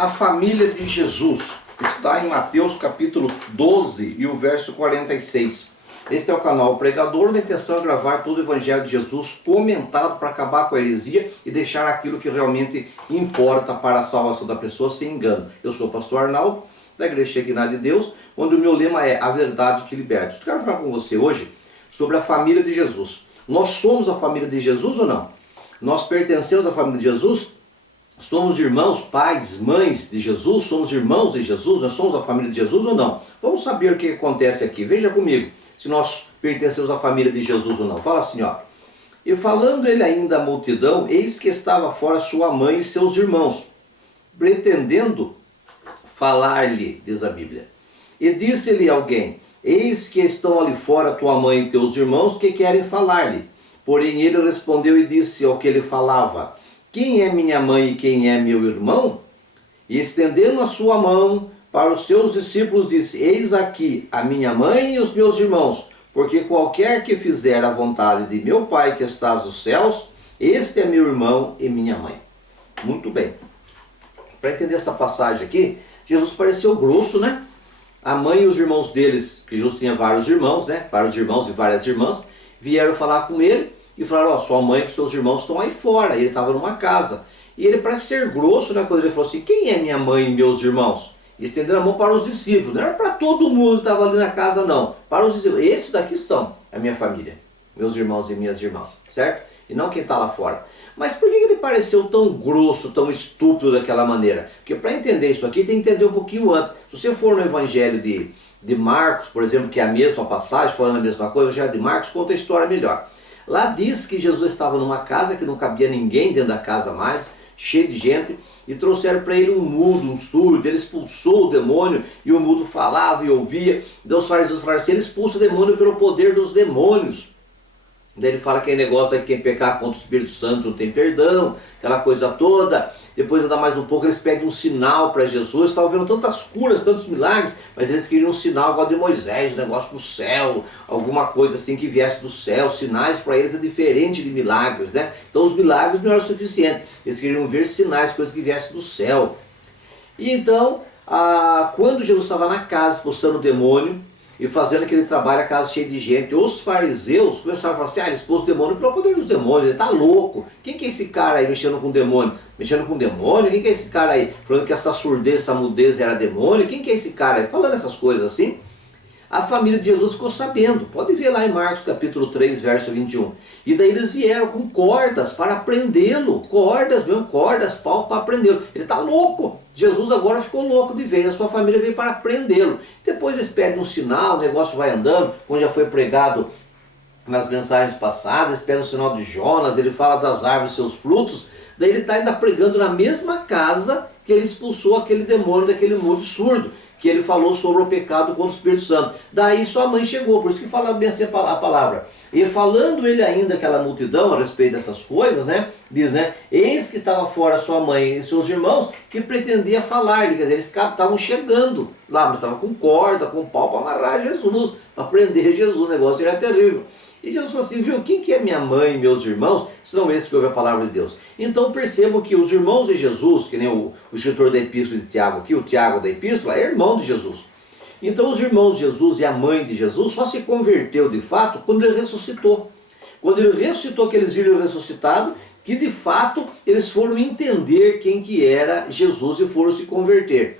A família de Jesus está em Mateus capítulo 12 e o verso 46. Este é o canal Pregador, onde a intenção é gravar todo o Evangelho de Jesus comentado para acabar com a heresia e deixar aquilo que realmente importa para a salvação da pessoa sem engano. Eu sou o pastor Arnaldo, da Igreja Shekinah de Deus, onde o meu lema é a verdade que liberta. Eu quero falar com você hoje sobre a família de Jesus. Nós somos a família de Jesus ou não? Nós pertencemos à família de Jesus? Somos irmãos, pais, mães de Jesus? Somos irmãos de Jesus? Nós somos a família de Jesus ou não? Vamos saber o que acontece aqui. Veja comigo se nós pertencemos à família de Jesus ou não. Fala assim, ó. E falando ele ainda à multidão, eis que estava fora sua mãe e seus irmãos, pretendendo falar-lhe, diz a Bíblia. E disse-lhe alguém, eis que estão ali fora tua mãe e teus irmãos que querem falar-lhe. Porém ele respondeu e disse ao que ele falava, quem é minha mãe e quem é meu irmão? E estendendo a sua mão para os seus discípulos disse, eis aqui a minha mãe e os meus irmãos, porque qualquer que fizer a vontade de meu Pai que está nos céus, este é meu irmão e minha mãe. Muito bem. Para entender essa passagem aqui, Jesus pareceu grosso, né? A mãe e os irmãos deles, que Jesus tinha vários irmãos, né? Vários irmãos e várias irmãs, vieram falar com ele e falaram, ó, sua mãe e seus irmãos estão aí fora. E ele estava numa casa. E ele parece ser grosso, né? Quando ele falou assim, quem é minha mãe e meus irmãos? E estendendo a mão para os discípulos. Não era para todo mundo que estava ali na casa, não. Para os discípulos. Esses daqui são a minha família. Meus irmãos e minhas irmãs. Certo? E não quem está lá fora. Mas por que ele pareceu tão grosso, tão estúpido daquela maneira? Porque para entender isso aqui, tem que entender um pouquinho antes. Se você for no Evangelho de Marcos, por exemplo, que é a mesma passagem, falando a mesma coisa, o Evangelho de Marcos conta a história melhor. Lá diz que Jesus estava numa casa que não cabia ninguém dentro da casa mais, cheio de gente, e trouxeram para ele um mudo, um surdo. Ele expulsou o demônio e o mudo falava e ouvia. Então os fariseus falaram assim, ele expulsa o demônio pelo poder dos demônios. Daí ele fala que é negócio de quem pecar contra o Espírito Santo não tem perdão, aquela coisa toda. Depois ainda mais um pouco eles pedem um sinal para Jesus. Estavam vendo tantas curas, tantos milagres, mas eles queriam um sinal igual de Moisés, um negócio do céu, alguma coisa assim que viesse do céu. Sinais para eles é diferente de milagres, né? Então os milagres não eram suficientes. Eles queriam ver sinais, coisas que viessem do céu. E então, quando Jesus estava na casa expulsando o demônio, e fazendo aquele trabalho, a casa cheia de gente, os fariseus começaram a falar assim, ele expôs o demônio pelo poder dos demônios, ele está louco. Quem que é esse cara aí mexendo com o demônio? Mexendo com o demônio? Quem que é esse cara aí? Falando que essa surdez, essa mudez era demônio? Quem que é esse cara aí? Falando essas coisas assim. A família de Jesus ficou sabendo. Pode ver lá em Marcos capítulo 3, verso 21. E daí eles vieram com cordas para prendê-lo. Cordas mesmo, cordas, pau para prendê-lo. Ele está louco. Jesus agora ficou louco de vez. A sua família veio para prendê-lo. Depois eles pedem um sinal, o negócio vai andando, como já foi pregado nas mensagens passadas. Eles pedem o sinal de Jonas, ele fala das árvores e seus frutos. Daí ele está ainda pregando na mesma casa que ele expulsou aquele demônio daquele mudo surdo, que ele falou sobre o pecado contra o Espírito Santo. Daí sua mãe chegou, por isso que fala bem assim a palavra. E falando ele ainda aquela multidão a respeito dessas coisas, né? Diz, né? Eis que estava fora sua mãe e seus irmãos que pretendia falar-lhe. Quer dizer, eles estavam chegando lá, mas estavam com corda, com pau para amarrar Jesus, para prender Jesus. O negócio era terrível. E Jesus falou assim, viu, quem que é minha mãe e meus irmãos? Senão esses que ouvem a palavra de Deus. Então percebam que os irmãos de Jesus, que nem o escritor da epístola de Tiago aqui, o Tiago da epístola, é irmão de Jesus. Então os irmãos de Jesus e a mãe de Jesus só se converteu de fato quando ele ressuscitou. Quando ele ressuscitou, que eles viram ressuscitado, que de fato eles foram entender quem que era Jesus e foram se converter.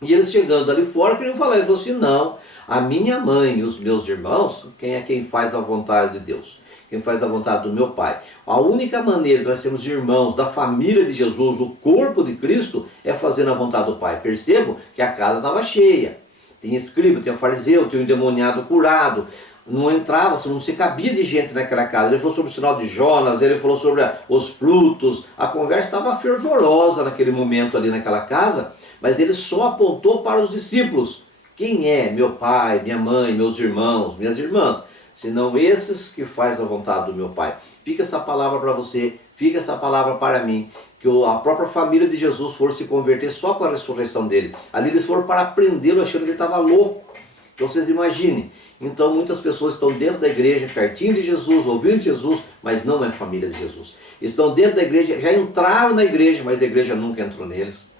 E eles chegando ali fora, queriam falar, ele falou assim, não, a minha mãe e os meus irmãos, quem é quem faz a vontade de Deus? Quem faz a vontade do meu Pai. A única maneira de nós sermos irmãos da família de Jesus, o corpo de Cristo, é fazendo a vontade do Pai. Percebo que a casa estava cheia. Tinha escriba, tinha fariseu, tinha um endemoniado curado. Não entrava, não se cabia de gente naquela casa. Ele falou sobre o sinal de Jonas, ele falou sobre os frutos. A conversa estava fervorosa naquele momento ali naquela casa, mas ele só apontou para os discípulos. Quem é meu pai, minha mãe, meus irmãos, minhas irmãs? Senão esses que fazem a vontade do meu Pai. Fica essa palavra para você, fica essa palavra para mim. Que a própria família de Jesus for se converter só com a ressurreição dele. Ali eles foram para prendê-lo achando que ele estava louco. Então vocês imaginem. Então muitas pessoas estão dentro da igreja, pertinho de Jesus, ouvindo Jesus, mas não é família de Jesus. Estão dentro da igreja, já entraram na igreja, mas a igreja nunca entrou neles.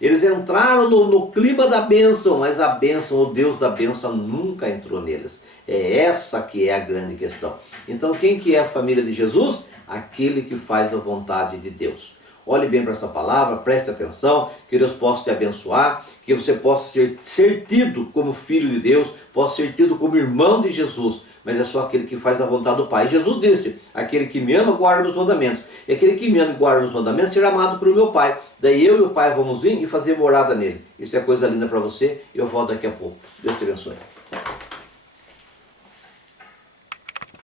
Eles entraram no clima da bênção, mas a bênção, o Deus da bênção nunca entrou neles. É essa que é a grande questão. Então quem que é a família de Jesus? Aquele que faz a vontade de Deus. Olhe bem para essa palavra, preste atenção, que Deus possa te abençoar, que você possa ser tido como filho de Deus, possa ser tido como irmão de Jesus, mas é só aquele que faz a vontade do Pai. Jesus disse, aquele que me ama guarda os mandamentos, e aquele que me ama e guarda os mandamentos será amado pelo meu Pai. Daí eu e o Pai vamos vir e fazer morada nele. Isso é coisa linda para você, eu volto daqui a pouco. Deus te abençoe.